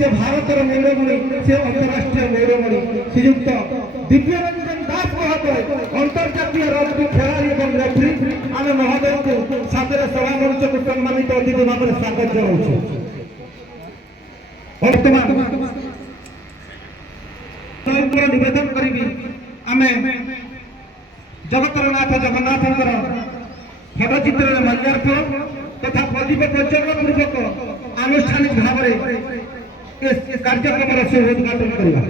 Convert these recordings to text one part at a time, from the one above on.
से भारतर मौरमणि से अंतरराष्ट्रीय मौरमणि श्रीयुक्त दिव्यरंजन दास महोदय अंतर्जातीय रग्बी खेलाड़ी और रेफरी आम महोदय को सादर सभामंच को सम्मानित अतिथि भाव में स्वागत जनाऊँ। वर्तमान निवेदन करी आम जगतरनाथ जगन्नाथ पदचित्र माल्यार्पण तथा प्रदीप प्रज्वलन पूर्वक आनुष्ठानिक भाव में कार्यक्रम शुभ उद्घाटन करवा।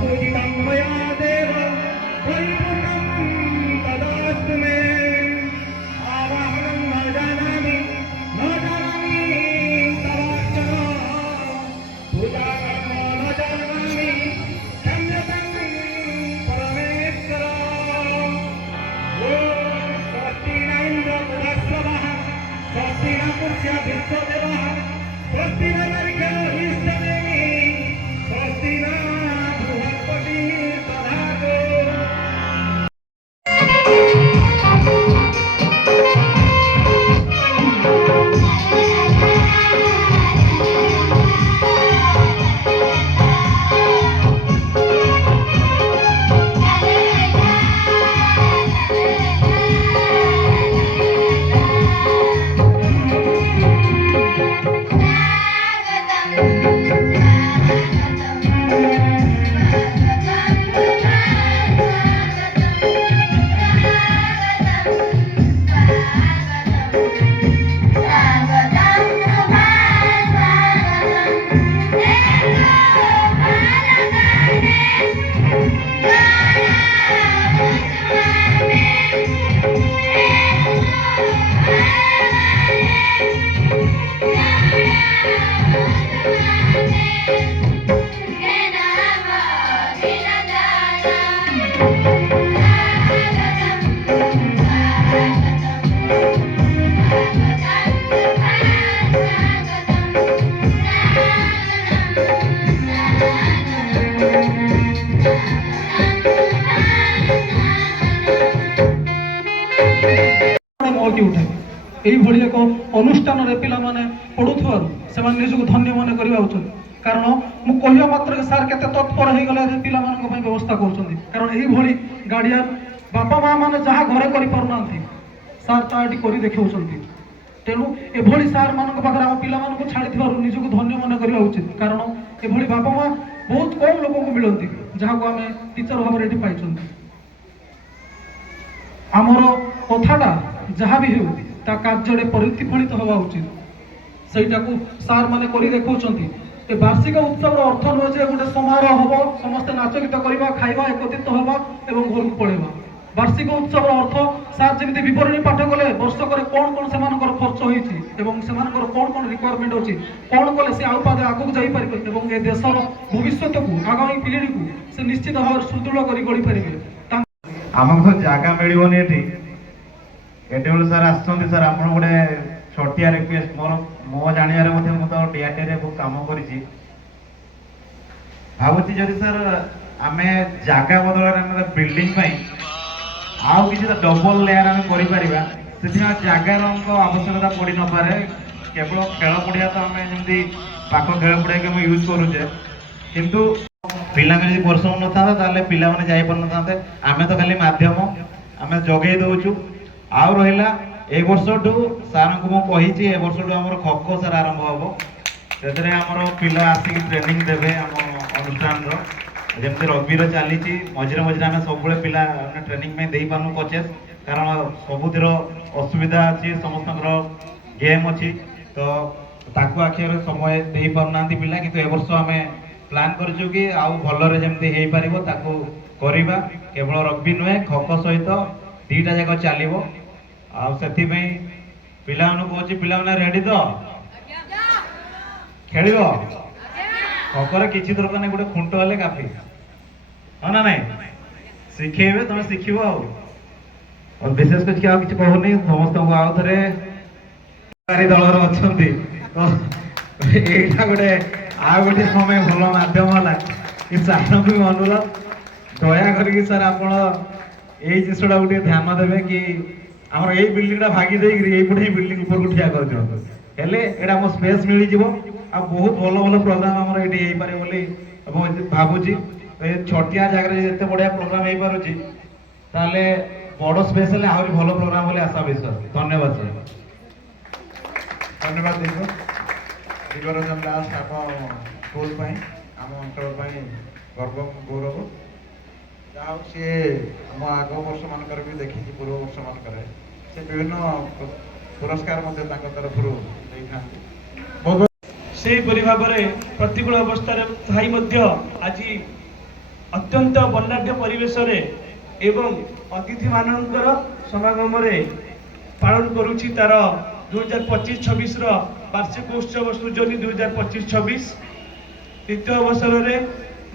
पूजितं मया देव এইଭଳି ଏକ ଅନୁଷ୍ଠାନରେ ପିଲାମାନେ ପଢୁଥିବାରୁ ସେମାନେ ନିଜକୁ ଧନ୍ୟ ମନେ କରିବା ଉଚିତ। କାରଣ ମୁଁ କହିବା ମାତ୍ରକେ ସାର୍ କେତେ ତତ୍ପର ହେଇଗଲେ ଯେ ପିଲାମାନଙ୍କ ପାଇଁ ବ୍ୟବସ୍ଥା କରୁଛନ୍ତି। କାରଣ ଏଇଭଳି ଗାର୍ଡିଆନ ବାପା ମା ମାନେ ଯାହା ଘରେ କରିପାରୁନାହାନ୍ତି ସାର୍ ତା ଏଠି କରି ଦେଖାଉଛନ୍ତି। ତେଣୁ ଏଭଳି ସାର୍ ମାନଙ୍କ ପାଖରେ ଆମ ପିଲାମାନଙ୍କୁ ଛାଡ଼ିଥିବାରୁ ନିଜକୁ ଧନ୍ୟ ମନେ କରିବା ଉଚିତ। କାରଣ ଏଭଳି ବାପା ମା ବହୁତ କମ୍ ଲୋକଙ୍କୁ ମିଳନ୍ତି ଯାହାକୁ ଆମେ ଟିଚର ଭାବରେ ଏଠି ପାଇଛନ୍ତି। ଆମର କଥାଟା ଯାହା ବି ହେଉ ତା କାର୍ଯ୍ୟରେ ପ୍ରତିଫଳିତ ହେବା ଉଚିତ। ସେଇଟାକୁ ସାର୍ ମାନେ କରି ଦେଖାଉଛନ୍ତି। ଏ ବାର୍ଷିକ ଉତ୍ସବର ଅର୍ଥ ନୁହେଁ ଯେ ଗୋଟେ ସମାରୋହ ହବ, ସମସ୍ତେ ନାଚ ଗୀତ କରିବା, ଖାଇବା, ଏକତ୍ରିତ ହେବା ଏବଂ ଘରକୁ ପଳେଇବା। ବାର୍ଷିକ ଉତ୍ସବର ଅର୍ଥ ସାର୍ ଯେମିତି ବିବରଣୀ ପାଠ କଲେ ବର୍ଷକରେ କ'ଣ କ'ଣ ସେମାନଙ୍କର ଖର୍ଚ୍ଚ ହୋଇଛି ଏବଂ ସେମାନଙ୍କର କ'ଣ କ'ଣ ରିକ୍ୱାରମେଣ୍ଟ ଅଛି, କ'ଣ କଲେ ସେ ଆଉ ପାଦେ ଆଗକୁ ଯାଇପାରିବେ ଏବଂ ଏ ଦେଶର ଭବିଷ୍ୟତକୁ ଆଗାମୀ ପିଢ଼ିକୁ ସେ ନିଶ୍ଚିତ ଭାବରେ ସୁଦୃଢ଼ କରି ଗଢ଼ିପାରିବେ। ଆମକୁ ଜାଗା ମିଳିବନି ଏଠି ଏଠି ସାର୍ ଆସୁଛନ୍ତି। ସାର୍ ଆପଣ ଗୋଟେ ଛୋଟିଆ ରିକ୍ୱେଷ୍ଟ ମୋ ଜାଣିବାରେ ମଧ୍ୟ ମୁଁ ତ ଡିଆର୍ଡିଏରେ ବହୁତ କାମ କରିଛି। ଭାବୁଛି ଯଦି ସାର୍ ଆମେ ଜାଗା ବଦଳରେ ଆମେ ବିଲ୍ଡିଂ ପାଇଁ ଆଉ କିଛି ଡବଲ ଲେୟାର ଆମେ କରିପାରିବା, ସେଥିପାଇଁ ଜାଗାର ଆବଶ୍ୟକତା ପଡ଼ିନପାରେ। କେବଳ ଖେଳ ପଡ଼ିଆ ତ ଆମେ ଯେମିତି ପାଖ ଖେଳ ପଡ଼ିଆକୁ ଆମେ ୟୁଜ୍ କରୁଛେ, କିନ୍ତୁ ପିଲାଙ୍କୁ ଯଦି ପରିଶ୍ରମ ନଥାନ୍ତା ତାହେଲେ ପିଲାମାନେ ଯାଇପାରୁନଥାନ୍ତେ। ଆମେ ତ ଖାଲି ମାଧ୍ୟମ, ଆମେ ଯୋଗେଇ ଦେଉଛୁ। ଆଉ ରହିଲା ଏ ବର୍ଷଠୁ ସାର୍ଙ୍କୁ ମୁଁ କହିଛି, ଏ ବର୍ଷଠୁ ଆମର ଖୋଖୋ ସାର୍ ଆରମ୍ଭ ହେବ। ସେଥିରେ ଆମର ପିଲା ଆସିକି ଟ୍ରେନିଂ ଦେବେ ଆମ ଅନୁଷ୍ଠାନର। ଯେମିତି ରଗ୍ବିର ଚାଲିଛି, ମଝିରେ ମଝିରେ ଆମେ ସବୁବେଳେ ପିଲା ଟ୍ରେନିଂ ପାଇଁ ଦେଇପାରୁନୁ କୋଚେସ୍, କାରଣ ସବୁଥିର ଅସୁବିଧା ଅଛି, ସମସ୍ତଙ୍କର ଗେମ୍ ଅଛି, ତ ତାକୁ ଆଖିରେ ସମୟ ଦେଇପାରୁନାହାନ୍ତି ପିଲା। କିନ୍ତୁ ଏ ବର୍ଷ ଆମେ ପ୍ଲାନ୍ କରିଛୁ କି ଆଉ ଭଲରେ ଯେମିତି ହେଇପାରିବ ତାକୁ କରିବା। କେବଳ ରଗ୍ବି ନୁହେଁ, ଖୋଖୋ ସହିତ ଦୁଇଟା ଯାକ ଚାଲିବ। ଆଉ ସେଥିପାଇଁ ପିଲାମାନଙ୍କୁ କହୁଛି, ପିଲାମାନେ ରେଡି ତ ଖେଳିବ? ଖୋଖୋରେ କିଛି ଦରକାର ନାହିଁ, ଗୋଟେ ଖୁଣ୍ଟ ହେଲେ କାଫି, ହଁ ନା ନାଇଁ? ଶିଖେଇବେ, ତମେ ଶିଖିବ। ଆଉ ବିଶେଷ କିଛି ଆଉ କିଛି କହୁନି, ସମସ୍ତଙ୍କୁ ଆଉ ଥରେ ଦଳର ଅଛନ୍ତି ତ ଏଇଟା ଗୋଟେ ଆଉ ଗୋଟେ ସମୟ ଭଲ ମାଧ୍ୟମ ହେଲା କି ସାର୍ଙ୍କୁ ବି ଅନୁରୋଧ, ଦୟା କରିକି ସାର୍ ଆପଣ ଏଇ ଜିନିଷଟାକୁ ଟିକେ ଧ୍ୟାନ ଦେବେ କି ଆମର ଏଇ ବିଲ୍ଡିଂଟା ଭାଙ୍ଗି ଦେଇକିରି ଏଇପଟେ ହିଁ ବିଲ୍ଡିଂ ଉପରକୁ ଠିଆ କରିଦିଅନ୍ତୁ। ହେଲେ ଏଇଟା ଆମ ସ୍ପେସ୍ ମିଳିଯିବ ଆଉ ବହୁତ ଭଲ ଭଲ ପ୍ରୋଗ୍ରାମ ଆମର ଏଇଠି ହେଇପାରିବ ବୋଲି ଭାବୁଛି। ଏ ଛୋଟିଆ ଜାଗାରେ ଏତେ ବଢିଆ ପ୍ରୋଗ୍ରାମ ହେଇପାରୁଛି, ତାହେଲେ ବଡ ସ୍ପେସ୍ ହେଲେ ଆହୁରି ଭଲ ପ୍ରୋଗ୍ରାମ ବୋଲି ଆଶା ବିଶ୍ୱାସ। ଧନ୍ୟବାଦ ସାର୍। ଧନ୍ୟବାଦ ଦିଗରଞ୍ଜନ ଦାସ, ଆମ ସ୍କୁଲ ପାଇଁ, ଆମ ଅଞ୍ଚଳ ପାଇଁ ଗର୍ବ ଗୌରବ। ଯାହା ହଉ ସିଏ ଆମ ଆଗ ବର୍ଷ ମାନଙ୍କରେ ବି ଦେଖିଛି, ପୂର୍ବ ବର୍ଷ ମାନଙ୍କରେ ସେ ବିଭିନ୍ନ ପୁରସ୍କାର ମଧ୍ୟ ତାଙ୍କ ତରଫରୁ ଦେଇଥାନ୍ତି। ସେହିପରି ଭାବରେ ପ୍ରତିକୂଳ ଅବସ୍ଥାରେ ଥାଇ ମଧ୍ୟ ଆଜି ଅତ୍ୟନ୍ତ ବର୍ଣ୍ଣାଢ୍ୟ ପରିବେଶରେ ଏବଂ ଅତିଥିମାନଙ୍କର ସମାଗମରେ ପାଳନ କରୁଛି ତାର 2025-26ର ବାର୍ଷିକ ଉତ୍ସବ ସୃଜନୀ 2025-26। ଦ୍ୱିତୀୟ ଅବସରରେ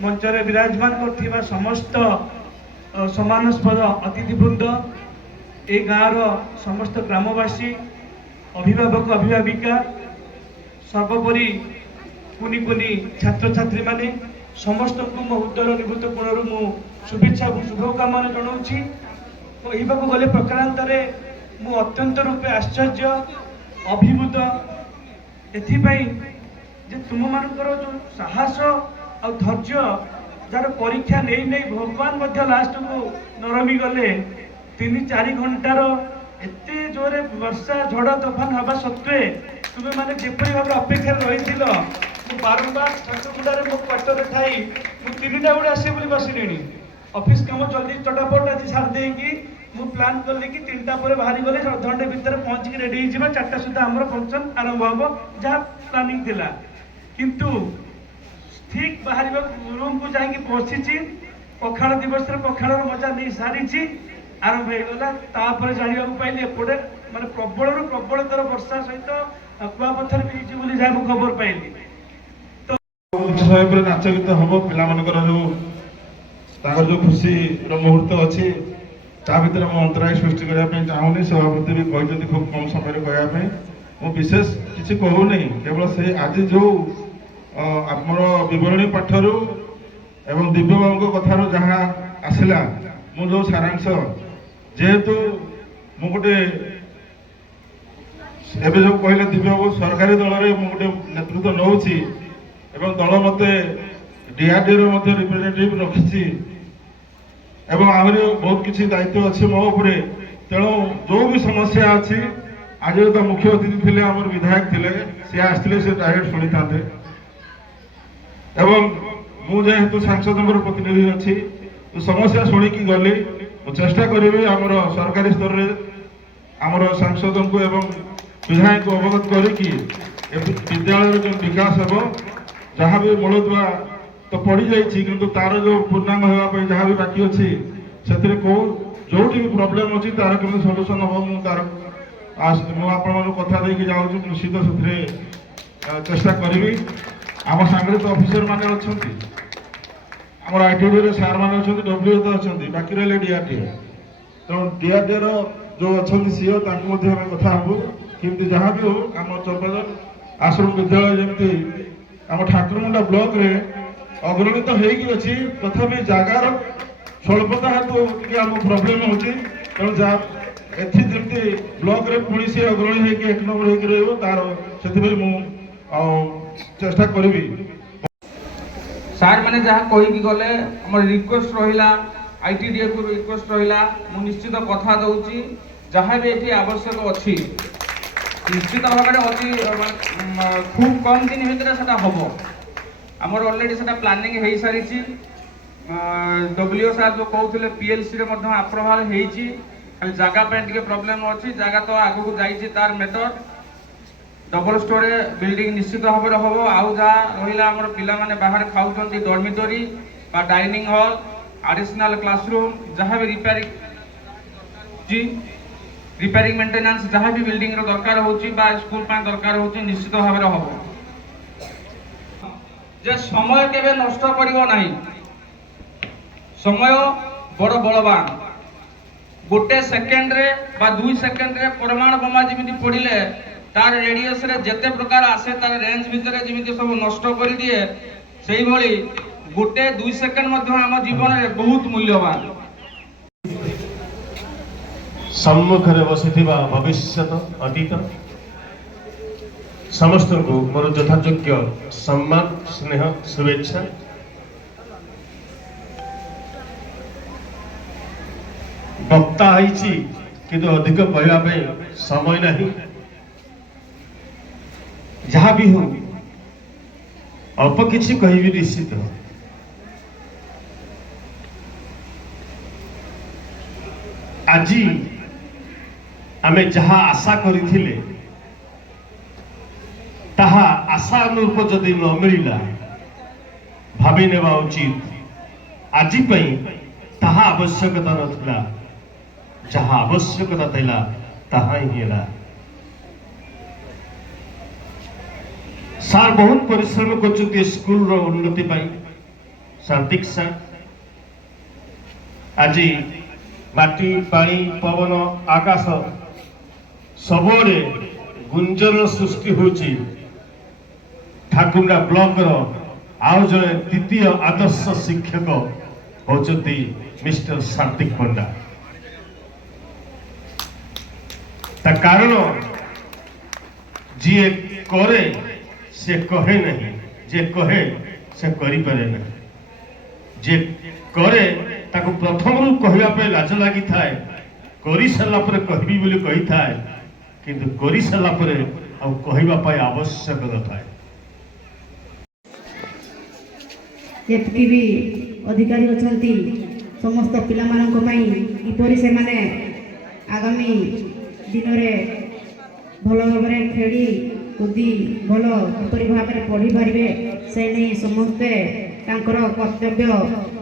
ମଞ୍ଚରେ ବିରାଜମାନ କରୁଥିବା ସମସ୍ତ ସମ୍ମାନସ୍ପଦ ଅତିଥିବୃନ୍ଦ, ଏ ଗାଁର ସମସ୍ତ ଗ୍ରାମବାସୀ, ଅଭିଭାବକ ଅଭିଭାବିକା, ସର୍ବୋପରି କୁନି କୁନି ଛାତ୍ରଛାତ୍ରୀମାନେ ସମସ୍ତଙ୍କୁ ମୋ ହୃଦୟର ନିଭୃତ କୋଣରୁ ମୁଁ ଶୁଭେଚ୍ଛା ଏବଂ ଶୁଭକାମନା ଜଣାଉଛି। କହିବାକୁ ଗଲେ ପ୍ରକାରାନ୍ତରେ ମୁଁ ଅତ୍ୟନ୍ତ ରୂପେ ଆଶ୍ଚର୍ଯ୍ୟ, ଅଭିଭୂତ ଏଥିପାଇଁ ଯେ ତୁମମାନଙ୍କର ଯେଉଁ ସାହସ ଆଉ ଧୈର୍ଯ୍ୟ, ଯାହାର ପରୀକ୍ଷା ନେଇ ନେଇ ଭଗବାନ ମଧ୍ୟ ଲାଷ୍ଟକୁ ନରମି ଗଲେ। 3-4 ଘଣ୍ଟାର ଏତେ ଜୋରେ ବର୍ଷା ଝଡ଼ ତୋଫାନ ହେବା ସତ୍ତ୍ୱେ ତୁମେମାନେ ଯେପରି ଭାବରେ ଅପେକ୍ଷାରେ ରହିଥିଲ। ମୁଁ ବାରମ୍ବାର ଠାକୁରଗୁଡ଼ାରେ ମୋ କ୍ୱାର୍ଟରରେ ଥାଇ ମୁଁ 3ଟା ବେଳେ ଆସିବି ବୋଲି ବସିଲିଣି। ଅଫିସ କାମ ଜଲ୍ଦି ଚଟାପଟ ଆଜି ସାରି ଦେଇକି ମୁଁ ପ୍ଲାନ୍ କଲି କି 3ଟା ପରେ ବାହାରି ଗଲେ ଅଧଘଣ୍ଟେ ଭିତରେ ପହଞ୍ଚିକି ରେଡ଼ି ହେଇଯିବା, 4ଟା ସୁଦ୍ଧା ଆମର ଫଙ୍କସନ ଆରମ୍ଭ ହେବ, ଯାହା ପ୍ଲାନିଂ ଥିଲା। କିନ୍ତୁ ଠିକ୍ ବାହାରିବା ରୁମକୁ ଯାଇକି ବସିଛି, ପଖାଳ ଦିବସରେ ପଖାଳର ମଜା ନେଇ ସାରିଛି, ଆରମ୍ଭ ହେଇଗଲା। ତାପରେ ଜାଣିବାକୁ ପାଇଲି ଏପଟେ ମାନେ ପ୍ରବଳରୁ ପ୍ରବଳତର ବର୍ଷା ସହିତ କୁଆପଥର ବି ହେଇଛି ବୋଲି ଯାହା ମୁଁ ଖବର ପାଇଲି। ଉପରେ ନାଚ ଗୀତ ହବ, ପିଲାମାନଙ୍କର ଯୋଉ ତାଙ୍କର ଯୋଉ ଖୁସିର ମୁହୂର୍ତ୍ତ ଅଛି ତା ଭିତରେ ମୁଁ ଅନ୍ତରାୟ ସୃଷ୍ଟି କରିବା ପାଇଁ ଚାହୁଁନି। ସଭାପତି ବି କହିଛନ୍ତି ଖୁବ୍ କମ୍ ସମୟରେ କହିବା ପାଇଁ। ମୁଁ ବିଶେଷ କିଛି କହୁନି, କେବଳ ସେ ଆଜି ଯୋଉ ଆମର ବିବରଣୀ ପାଠରୁ ଏବଂ ଦିବ୍ୟବାବୁଙ୍କ କଥାରୁ ଯାହା ଆସିଲା, ମୁଁ ଯୋଉ ସାରାଂଶ, ଯେହେତୁ ମୁଁ ଗୋଟେ ଏବେ ଯୋଉ କହିଲେ ଦିବ୍ୟବାବୁ ସରକାରୀ ଦଳରେ ମୁଁ ଗୋଟେ ନେତୃତ୍ୱ ନେଉଛି ଏବଂ ଦଳ ମୋତେ DRDO ର ମଧ୍ୟ ରିପ୍ରେଜେଣ୍ଟେଟିଭ ରଖିଛି ଏବଂ ଆହୁରି ବହୁତ କିଛି ଦାୟିତ୍ୱ ଅଛି ମୋ ଉପରେ। ତେଣୁ ଯୋଉ ବି ସମସ୍ୟା ଅଛି, ଆଜି ତ ମୁଖ୍ୟ ଅତିଥି ଥିଲେ ଆମର ବିଧାୟକ ଥିଲେ, ସିଏ ଆସିଥିଲେ, ସେ ଡାଇରେକ୍ଟ ଶୁଣିଥାନ୍ତେ। ଏବଂ ମୁଁ ଯେହେତୁ ସାଂସଦଙ୍କର ପ୍ରତିନିଧି ଅଛି, ସମସ୍ୟା ଶୁଣିକି ଗଲି। ମୁଁ ଚେଷ୍ଟା କରିବି ଆମର ସରକାରୀ ସ୍ତରରେ ଆମର ସାଂସଦଙ୍କୁ ଏବଂ ବିଧାୟକଙ୍କୁ ଅବଗତ କରିକି ବିଦ୍ୟାଳୟର ଯେଉଁ ବିକାଶ ହେବ, ଯାହା ବି ମୂଳଦୁଆ ତ ପଡ଼ିଯାଇଛି, କିନ୍ତୁ ତାର ଯେଉଁ ପୂର୍ଣ୍ଣାଙ୍ଗ ହେବା ପାଇଁ ଯାହା ବି ବାକି ଅଛି, ସେଥିରେ ଯୋଉଠି ବି ପ୍ରୋବ୍ଲେମ୍ ଅଛି ତାର କେମିତି ସଲ୍ୟୁସନ୍ ହେବ, ମୁଁ ଆପଣମାନଙ୍କୁ କଥା ଦେଇକି ଯାଉଛି। ନିଶ୍ଚିତ ସେଥିରେ ଚେଷ୍ଟା କରିବି। ଆମ ସାଙ୍ଗରେ ତ ଅଫିସର ମାନେ ଅଛନ୍ତି, ଆମର ITDରେ ସାର୍ ମାନେ ଅଛନ୍ତି, WO ତ ଅଛନ୍ତି, ବାକି ରହିଲେ DRDO। ତେଣୁ DRDOର ଯୋଉ ଅଛନ୍ତି CEO, ତାଙ୍କୁ ମଧ୍ୟ ଆମେ କଥା ହବୁ କେମିତି ଯାହା ବି ହଉ ଆମ ଚମ୍ପାଦର ଆଶ୍ରମ ବିଦ୍ୟାଳୟ ଯେମିତି ଆମ ଠାକୁରମୁଣ୍ଡା ବ୍ଲକରେ ଅଗ୍ରଣୀ ତ ହେଇକି ଅଛି, ତଥାପି ଜାଗାର ସ୍ୱଳ୍ପତା ହେତୁ ଟିକେ ଆମ ପ୍ରୋବ୍ଲେମ ହେଉଛି। ତେଣୁ ଏଠି ଯେମିତି ବ୍ଲକରେ ପୁଣି ସେ ଅଗ୍ରଣୀ ହେଇକି 1 ନମ୍ବର ହେଇକି ରହିବ, ତାର ସେଥିପାଇଁ ମୁଁ ଚେଷ୍ଟା କରିବି। ସାର୍ ମାନେ ଯାହା କହିକି ଗଲେ, ଆମର ରିକ୍ୱେଷ୍ଟ ରହିଲା, ITDA କୁ ରିକ୍ୱେଷ୍ଟ ରହିଲା, ମୁଁ ନିଶ୍ଚିତ କଥା ଦଉଛି ଯାହା ବି ଏଠି ଆବଶ୍ୟକ ଅଛି ନିଶ୍ଚିତ ଭାବରେ ଅତି ଖୁବ୍ କମ୍ ଦିନ ଭିତରେ ସେଟା ହବ। ଆମର ଅଲରେଡି ସେଟା ପ୍ଲାନିଂ ହେଇସାରିଛି। WO ସାର୍ ଯୋଉ କହୁଥିଲେ PLC ରେ ମଧ୍ୟ ଆପ୍ରୁଭାଲ ହେଇଛି, ଖାଲି ଜାଗା ପାଇଁ ଟିକେ ପ୍ରୋବ୍ଲେମ ଅଛି। ଜାଗା ତ ଆଗକୁ ଯାଇଛି, ତାର ମେଟର ଡବଲ ଷ୍ଟୋରୀ ବିଲ୍ଡିଂ ନିଶ୍ଚିତ ଭାବରେ ହବ। ଆଉ ଯାହା ରହିଲା ଆମର ପିଲାମାନେ ବାହାରେ ଖାଉଛନ୍ତି, ଡର୍ମିଟୋରୀ ବା ଡାଇନିଂ ହଲ୍, ଆଡିସନାଲ କ୍ଲାସରୁମ୍, ଯାହା ବି ରିପେୟାରିଂ ମେଣ୍ଟେନାନ୍ସ ଯାହା ବି ବିଲ୍ଡିଂ ର ଦରକାର ହେଉଛି ବା ସ୍କୁଲ ପାଇଁ ଦରକାର ହେଉଛି, ନିଶ୍ଚିତ ଭାବରେ ହବ। ଯେ ସମୟ କେବେ ନଷ୍ଟ କରିବ ନାହିଁ, ସମୟ ବଡ଼ ବଳବାନ। 1 ସେକେଣ୍ଡରେ ବା 2 ସେକେଣ୍ଡରେ ପରମାଣୁ ବୋମା ଯେମିତି ପଡ଼ିଲେ ତାର ରେଡିୟସରେ ଯେତେ ପ୍ରକାର ଆସେ, ତାର ରେଞ୍ଜ ଭିତରେ ଯେମିତି ସବୁ ନଷ୍ଟ କରିଦିଏ, ସେଇଭଳି 1-2 ସେକେଣ୍ଡ ମଧ୍ୟ ଆମ ଜୀବନରେ ବହୁତ ମୂଲ୍ୟବାନ। ସମ୍ମୁଖରେ ବସିଥିବା ଭବିଷ୍ୟତ ଅତୀତ ସମସ୍ତଙ୍କୁ ମୋର ଯଥାଯୋଗ୍ୟ ସମ୍ମାନ, ସ୍ନେହ, ଶୁଭେଚ୍ଛା। ବକ୍ତା ହେଇଛି, କିନ୍ତୁ ଅଧିକ କହିବା ପାଇଁ ସମୟ ନାହିଁ। ଯାହା ବି ହଉ ଅଳ୍ପ କିଛି କହିବି ନିଶ୍ଚିତ। ଆଜି ଆମେ ଯାହା ଆଶା କରିଥିଲେ, ତାହା ଆଶା ଅନୁରୂପ ଯଦି ନ ମିଳିଲା, ଭାବି ନେବା ଉଚିତ ଆଜି ପାଇଁ ତାହା ଆବଶ୍ୟକତା ନଥିଲା, ଯାହା ଆବଶ୍ୟକତା ଥିଲା ତାହା ହିଁ ହେଲା। ସାର୍ ବହୁତ ପରିଶ୍ରମ କରୁଛନ୍ତି ସ୍କୁଲର ଉନ୍ନତି ପାଇଁ। ସାର୍ଥିକ ସାର୍ ଆଜି ମାଟି, ପାଣି, ପବନ, ଆକାଶ ସବୁଆଡ଼େ ଗୁଞ୍ଜନ ସୃଷ୍ଟି ହେଉଛି। ଠାକୁରଗା ବ୍ଲକର ଆଉ ଜଣେ ଦ୍ୱିତୀୟ ଆଦର୍ଶ ଶିକ୍ଷକ ହେଉଛନ୍ତି ମିଷ୍ଟର ସାର୍ଥିକ ପଣ୍ଡା। ତା କାରଣ ଯିଏ କରେ ସେ କହେ ନାହିଁ, ଯିଏ କହେ ସେ କରିପାରେ ନାହିଁ। ଯିଏ କରେ ତାକୁ ପ୍ରଥମରୁ କହିବା ପାଇଁ ଲାଜ ଲାଗିଥାଏ, କରିସାରିଲା ପରେ କହିବି ବୋଲି କହିଥାଏ, କିନ୍ତୁ କରିସାରିଲା ପରେ ଆଉ କହିବା ପାଇଁ ଆବଶ୍ୟକ ନଥାଏ। ଯେତିକି ବି ଅଧିକାରୀ ଅଛନ୍ତି ସମସ୍ତ ପିଲାମାନଙ୍କ ପାଇଁ କିପରି ସେମାନେ ଆଗାମୀ ଦିନରେ ଭଲ ଭାବରେ ଖେଳି କୁଦି ଭଲ କିପରି ଭାବରେ ପଢ଼ିପାରିବେ, ସେ ନେଇ ସମସ୍ତେ ତାଙ୍କର କର୍ତ୍ତବ୍ୟ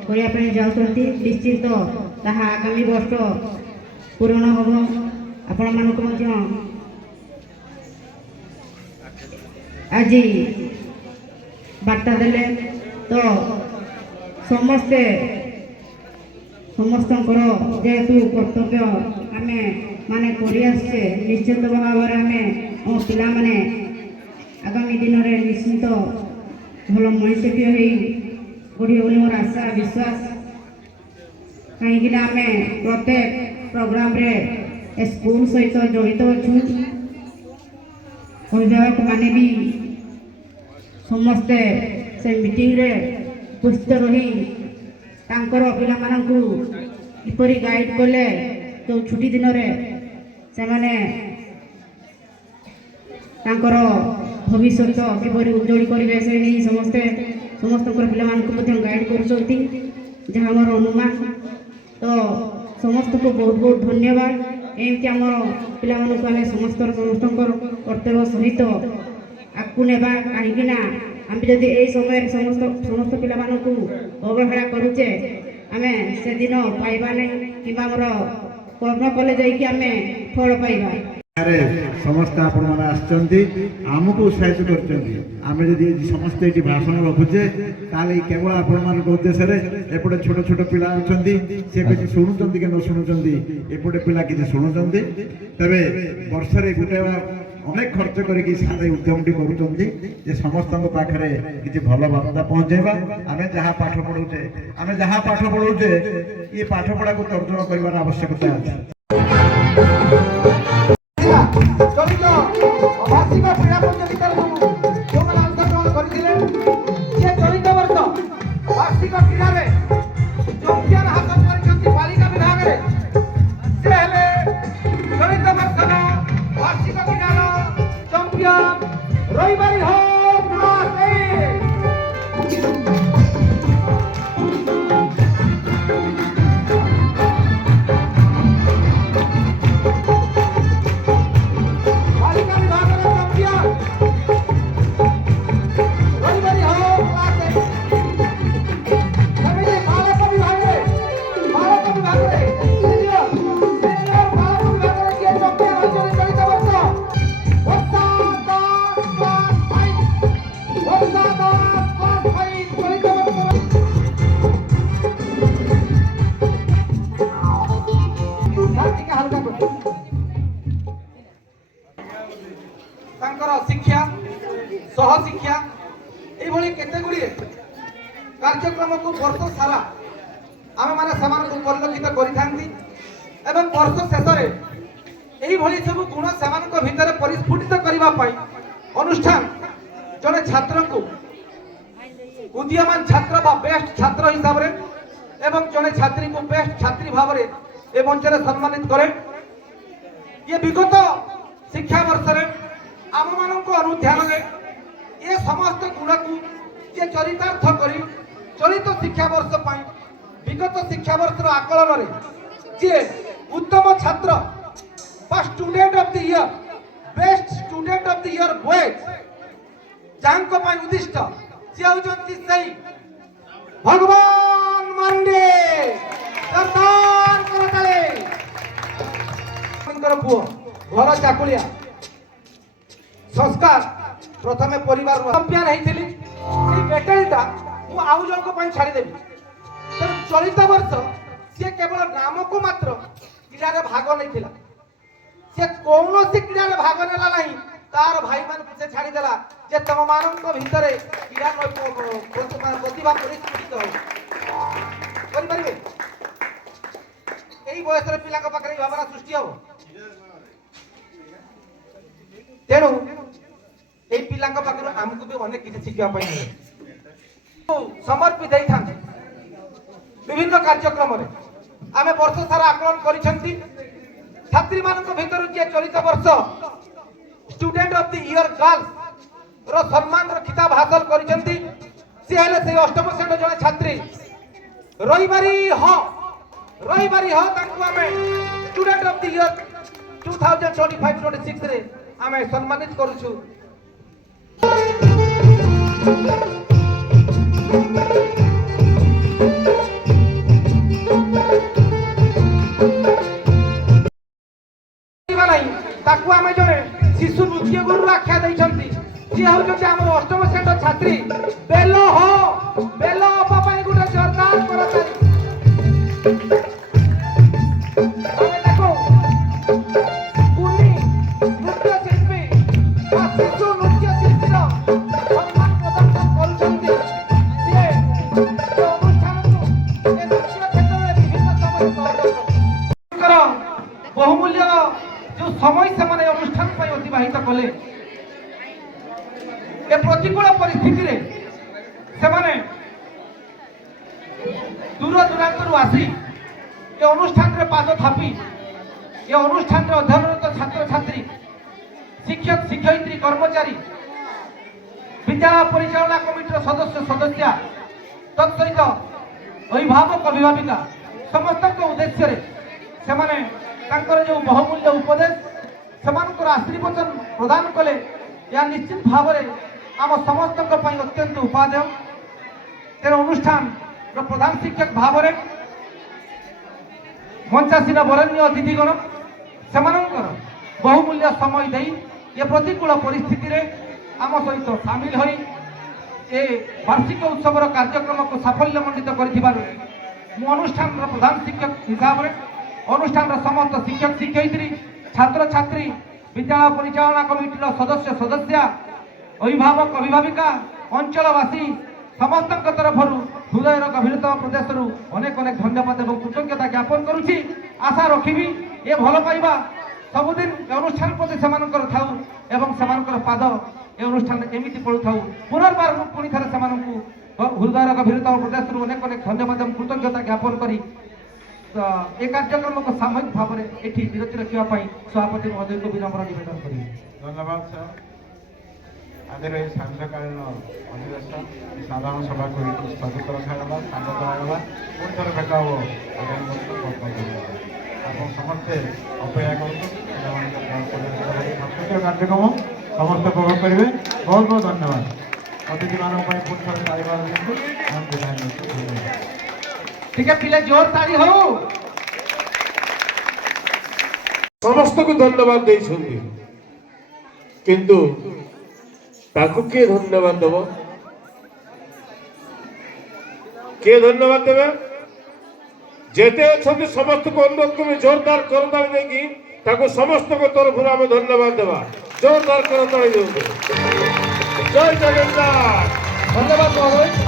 କରିବା ପାଇଁ ଯାଉଛନ୍ତି। ନିଶ୍ଚିତ ତାହା ଆଗାମୀ ବର୍ଷ ପୂରଣ ହେବ। ଆପଣମାନଙ୍କୁ ମଧ୍ୟ ଆଜି ବାର୍ତ୍ତା ଦେଲେ ତ ସମସ୍ତଙ୍କର ଯେହେତୁ କର୍ତ୍ତବ୍ୟ ଆମେ ମାନେ କରି ଆସିଛେ, ନିଶ୍ଚିତ ଭାବରେ ଆମେ ଆମ ପିଲାମାନେ ଆଗାମୀ ଦିନରେ ନିଶ୍ଚିତ ଭଲ ମଣିଷଟିଏ ହେଇ ଗଢ଼ିବେ ବୋଲି ମୋର ଆଶା ବିଶ୍ୱାସ। କାହିଁକିନା ଆମେ ପ୍ରତ୍ୟେକ ପ୍ରୋଗ୍ରାମରେ ସ୍କୁଲ ସହିତ ଜଡ଼ିତ ଅଛୁ। ଅଭିଭାବକ ମାନେ ବି ସମସ୍ତେ ସେ ମିଟିଂରେ ଉପସ୍ଥିତ ରହି ତାଙ୍କର ପିଲାମାନଙ୍କୁ କିପରି ଗାଇଡ୍ କଲେ ଯେଉଁ ଛୁଟି ଦିନରେ ସେମାନେ ତାଙ୍କର ଭବିଷ୍ୟତ କିପରି ଉଜ୍ଜଳ କରିବେ ସେ ନେଇ ସମସ୍ତଙ୍କର ପିଲାମାନଙ୍କୁ ମଧ୍ୟ ଗାଇଡ୍ କରୁଛନ୍ତି, ଯାହା ଆମର ଅନୁମାନ। ତ ସମସ୍ତଙ୍କୁ ବହୁତ ବହୁତ ଧନ୍ୟବାଦ। ଏମିତି ଆମର ପିଲାମାନଙ୍କୁ ଆମେ ସମସ୍ତଙ୍କର କର୍ତ୍ତବ୍ୟ ସହିତ ଆଗକୁ ନେବା, କାହିଁକିନା ଆମେ ଯଦି ଏଇ ସମୟରେ ସମସ୍ତ ପିଲାମାନଙ୍କୁ ଅବହେଳା କରୁଛେ ଆମେ ସେଦିନ ପାଇବା ନାହିଁ, କିମ୍ବା ଆମର କର୍ମ କଲେ ଯାଇକି ଆମେ ଫଳ ପାଇବା। ସମସ୍ତେ ଆପଣମାନେ ଆସିଛନ୍ତି, ଆମକୁ ଉତ୍ସାହିତ କରିଛନ୍ତି। ଆମେ ଯଦି ସମସ୍ତେ ଏଠି ଭାଷଣ ରଖୁଛେ ତାହେଲେ କେବଳ ଆପଣମାନଙ୍କ ଉଦ୍ଦେଶ୍ୟରେ ଏପଟେ ଛୋଟ ଛୋଟ ପିଲା ଅଛନ୍ତି, ସେ କିଛି ଶୁଣୁଛନ୍ତି କି ନ ଶୁଣୁଛନ୍ତି, ଏପଟେ ପିଲା କିଛି ଶୁଣୁଛନ୍ତି। ତେବେ ବର୍ଷରେ ଗୋଟେ ଅନେକ ଖର୍ଚ୍ଚ କରିକି ସେମାନେ ଉଦ୍ୟମଟି କରୁଛନ୍ତି ଯେ ସମସ୍ତଙ୍କ ପାଖରେ କିଛି ଭଲ ବାର୍ତ୍ତା ପହଞ୍ଚେଇବା। ଆମେ ଯାହା ପାଠ ପଢ଼ଉଛେ ଏ ପାଠ ପଢ଼ାକୁ ତର୍ଜମା କରିବାର ଆବଶ୍ୟକତା ଅଛି। ଚଳିତ ବାର୍ଷିକ କ୍ରୀଡ଼ା ପ୍ରତିଯୋଗିତାରେ ଯେଉଁମାନେ ଅଂଶଗ୍ରହଣ କରିଥିଲେ, ସେ ଚଳିତ ବର୍ଷ ବାର୍ଷିକ କ୍ରୀଡ଼ାରେ ଚମ୍ପିୟନ ହାସଲ କରିଛନ୍ତି ବାଳିକା ବିଭାଗରେ। ସେ ହେଲେ ଚଳିତ ବର୍ଷର ବାର୍ଷିକ କ୍ରୀଡ଼ାର ଚମ୍ପିୟନ ରଇବାରୀ ହୋ କ୍ଲାସ୍ 8। ତାଙ୍କର ଶିକ୍ଷା ସହଶିକ୍ଷା ଏଇଭଳି କେତେ ଗୁଡ଼ିଏ କାର୍ଯ୍ୟକ୍ରମକୁ ବର୍ଷ ସାରା ଆମେମାନେ ସେମାନଙ୍କୁ ପରିଲକ୍ଷିତ କରିଥାନ୍ତି ଏବଂ ବର୍ଷ ଶେଷରେ ଏଇଭଳି ସବୁ ଗୁଣ ସେମାନଙ୍କ ଭିତରେ ପରିସ୍ଫୁଟିତ କରିବା ପାଇଁ ଅନୁଷ୍ଠାନ ଜଣେ ଛାତ୍ରଙ୍କୁ ଉଦୀୟମାନ ଛାତ୍ର ବା ବେଷ୍ଟ ଛାତ୍ର ହିସାବରେ ଏବଂ ଜଣେ ଛାତ୍ରୀଙ୍କୁ ବେଷ୍ଟ ଛାତ୍ରୀ ଭାବରେ ଏ ମଞ୍ଚରେ ସମ୍ମାନିତ କରେ। ଇଏ ବିଗତ ଶିକ୍ଷା ବର୍ଷରେ ଆମମାନଙ୍କୁ ଅନୁଧ୍ୟାନରେ ଏ ସମସ୍ତ ଗୁଣକୁ ଯେ ଚରିତାର୍ଥ କରି ଚଳିତ ଶିକ୍ଷାବର୍ଷ ପାଇଁ ବିଗତ ଶିକ୍ଷାବର୍ଷର ଆକଳନରେ ଯିଏ ଉତ୍ତମ ଛାତ୍ର ବା student of the year, best student of the year boys ଯାହାଙ୍କ ପାଇଁ ଉଦ୍ଦିଷ୍ଟ, ସେ ହେଉଛନ୍ତି ସେଇ ଭଗବାନ ମାଣ୍ଡେ। ପୁଅ ଘର ଚାକୁଳିଆ ସଂସ୍କାର ପ୍ରଥମେ ପରିବାର ଚମ୍ପିୟନ ହେଇଥିଲି। ସେଇ ବ୍ୟାଟେଲଟା ମୁଁ ଆଉ ଜଣଙ୍କ ପାଇଁ ଛାଡ଼ିଦେବି। ତେଣୁ ଚଳିତ ବର୍ଷ ସିଏ କେବଳ ନାମକୁ ମାତ୍ର କ୍ରୀଡ଼ାରେ ଭାଗ ନେଇଥିଲା, ସେ କୌଣସି କ୍ରୀଡ଼ାରେ ଭାଗ ନେଲା ନାହିଁ। ତାର ଭାଇମାନଙ୍କୁ ସେ ଛାଡ଼ିଦେଲା ଯେ ତମମାନଙ୍କ ଭିତରେ କ୍ରୀଡ଼ା ପ୍ରତିଭା ପରିସ୍ଫୁଟିତ ହଉ କରିପାରିବେ। ଏଇ ବୟସରେ ପିଲାଙ୍କ ପାଖରେ ଭାବନା ସୃଷ୍ଟି ହବ। ତେଣୁ এই ପିଲାଙ୍କ ପାଖରୁ ଆମକୁ ବି ଅନେକ କିଛି ଶିଖିବା ପାଇଁ ମିଳେ। ସମର୍ପି ଦେଇଥାନ୍ତି ବିଭିନ୍ନ କାର୍ଯ୍ୟକ୍ରମରେ ଆମେ ବର୍ଷ ସାରା ଆକଳନ କରିଛନ୍ତି। ଛାତ୍ରୀମାନଙ୍କ ଭିତରୁ ଯିଏ ଚଳିତ ବର୍ଷ student of the year girls ର ସମ୍ମାନର ଖିତାବ ହାସଲ କରିଛନ୍ତି, ସେ ହେଲେ ସେଇ ଅଷ୍ଟମ ଶ୍ରେଣୀର ଜଣେ ଛାତ୍ରୀ ରଇବାରୀ ହଁ। ତାଙ୍କୁ ଆମେ ଷ୍ଟୁଡେଣ୍ଟ ଅଫ୍ ଦି ଇୟର 2025-26 ରେ ଆମେ ସମ୍ମାନିତ କରୁଛୁ। ତାକୁ ଆମେ ଜଣେ ଶିଶୁ ନୃତ୍ୟ ଗୁରୁ ଆଖ୍ୟା ଦେଇଛନ୍ତି, ଯିଏ ହେଉଛନ୍ତି ଆମର ଅଷ୍ଟମ ଶ୍ରେଣୀର ଛାତ୍ରୀ ବେଲ ହୋ। ବେଲ ଅପା ପାଇଁ ଗୋଟେ ଜୋରଦାର କରତାଳି। ଆମେ ଦେଖୁ କୁନି ନୃତ୍ୟଶିଳ୍ପୀ ବା ଶିଶୁ ନୃତ୍ୟଶିଳ୍ପୀର ସମ୍ମାନ ପ୍ରଦର୍ଶନ କରୁଛନ୍ତି। ସିଏ ଅନୁଷ୍ଠାନକୁ ଏ ନୃତ୍ୟ କ୍ଷେତ୍ରରେ ବିଭିନ୍ନ ସମୟରେ ସହଯୋଗ ବହୁମୂଲ୍ୟ ଯେଉଁ ସମୟ ସେମାନେ ଅନୁଷ୍ଠାନ ପାଇଁ ଅତିବାହିତ କଲେ, অনুষ্ঠাନରେ ପାଦ ଥାପି ଏ ଅନୁଷ୍ଠାନରେ ଅଧ୍ୟୟନରତ ଛାତ୍ରଛାତ୍ରୀ ଶିକ୍ଷକ ଶିକ୍ଷୟିତ୍ରୀ କର୍ମଚାରୀ ବିଦ୍ୟାଳୟ ପରିଚାଳନା କମିଟିର ସଦସ୍ୟ ସଦସ୍ୟା ତତ୍ସହିତ ଅଭିଭାବକ ଅଭିଭାବିକା ସମସ୍ତଙ୍କ ଉଦ୍ଦେଶ୍ୟରେ ସେମାନେ ତାଙ୍କର ଯେଉଁ ବହୁମୂଲ୍ୟ ଉପଦେଶ ସେମାନଙ୍କର ଆଶୀର୍ବଚନ ପ୍ରଦାନ କଲେ ଏହା ନିଶ୍ଚିତ ଭାବରେ ଆମ ସମସ୍ତଙ୍କ ପାଇଁ ଅତ୍ୟନ୍ତ ଉପାଦେୟ। ତେଣୁ ଅନୁଷ୍ଠାନର ପ୍ରଧାନ ଶିକ୍ଷକ ଭାବରେ ମଞ୍ଚାସୀନ ବରେଣ୍ୟ ଅତିଥିଗଣ ସେମାନଙ୍କର ବହୁମୂଲ୍ୟ ସମୟ ଦେଇ ଏ ପ୍ରତିକୂଳ ପରିସ୍ଥିତିରେ ଆମ ସହିତ ସାମିଲ ହୋଇ ଏ ବାର୍ଷିକ ଉତ୍ସବର କାର୍ଯ୍ୟକ୍ରମକୁ ସାଫଲ୍ୟମଣ୍ଡିତ କରିଥିବାରୁ ମୁଁ ଅନୁଷ୍ଠାନର ପ୍ରଧାନ ଶିକ୍ଷକ ହିସାବରେ ଅନୁଷ୍ଠାନର ସମସ୍ତ ଶିକ୍ଷକ ଶିକ୍ଷୟିତ୍ରୀ ଛାତ୍ରଛାତ୍ରୀ ବିଦ୍ୟାଳୟ ପରିଚାଳନା କମିଟିର ସଦସ୍ୟ ସଦସ୍ୟା ଅଭିଭାବକ ଅଭିଭାବିକା ଅଞ୍ଚଳବାସୀ ସମସ୍ତଙ୍କ ତରଫରୁ ହୃଦୟର ଗଭୀରତମ ପ୍ରଦେଶରୁ ଅନେକ ଅନେକ ଧନ୍ୟବାଦ ଏବଂ କୃତଜ୍ଞତା ଜ୍ଞାପନ କରୁଛି। ଆଶା ରଖିବି ଏ ଭଲ ପାଇବା ସବୁଦିନ ଏ ଅନୁଷ୍ଠାନ ପ୍ରତି ସେମାନଙ୍କର ଥାଉ ଏବଂ ସେମାନଙ୍କର ପାଦ ଏ ଅନୁଷ୍ଠାନରେ ଏମିତି ପଡୁଥାଉ। ପୁନର୍ବାର ମୁଁ ପୁଣି ଥରେ ସେମାନଙ୍କୁ ହୃଦୟର ଗଭୀରତମ ପ୍ରଦେଶରୁ ଅନେକ ଅନେକ ଧନ୍ୟବାଦ ଏବଂ କୃତଜ୍ଞତା ଜ୍ଞାପନ କରି ଏ କାର୍ଯ୍ୟକ୍ରମକୁ ସାମୟିକ ଭାବରେ ଏଠି ବିରତି ରଖିବା ପାଇଁ ସଭାପତି ମହୋଦୟଙ୍କୁ ବିନମ୍ର ନିବେଦନ କରିବି। ଧନ୍ୟବାଦ ସାର୍। ଆଜିର ଏହି ସାୟଂକାଳୀନ ଅଧିବେଶନ ସାଧାରଣ ସଭାକୁ ସ୍ଥଗିତ ରଖାଗଲା, ସ୍ଥାନ କରାଗଲା। ପୁଣି ଥରେ ଭେଟ ହେବ ଆପଣ ସମସ୍ତେ ଅପେକ୍ଷା କରନ୍ତୁ। ସାଂସ୍କୃତିକ କାର୍ଯ୍ୟକ୍ରମ ସମସ୍ତେ ଉପଭୋଗ କରିବେ। ବହୁତ ବହୁତ ଧନ୍ୟବାଦ। ଅତିଥିମାନଙ୍କ ପାଇଁ ପୁଣି ଥରେ ତାଳିମାର ଦିଅନ୍ତୁ। ଆମେ ବିଦାୟ ନେଉଛୁ। ଧନ୍ୟବାଦ। ଟିକେ ପିଲେ ଜୋର ତାଳି ହଉ। ସମସ୍ତଙ୍କୁ ଧନ୍ୟବାଦ ଦେଇଛନ୍ତି, କିନ୍ତୁ ତାକୁ କିଏ ଧନ୍ୟବାଦ ଦେବ? କିଏ ଧନ୍ୟବାଦ ଦେବେ? ଯେତେ ଅଛନ୍ତି ସମସ୍ତଙ୍କୁ ଅନୁରୋଧ କରି ଜୋରଦାର କରତାଳି ଦେଇକି ତାକୁ ସମସ୍ତଙ୍କ ତରଫରୁ ଆମେ ଧନ୍ୟବାଦ ଦେବା। ଜୋରଦାର କରତାଳି ଦିଅନ୍ତୁ। ଜୟ ଜଗନ୍ନାଥ। ଧନ୍ୟବାଦ ମହୋଦୟ।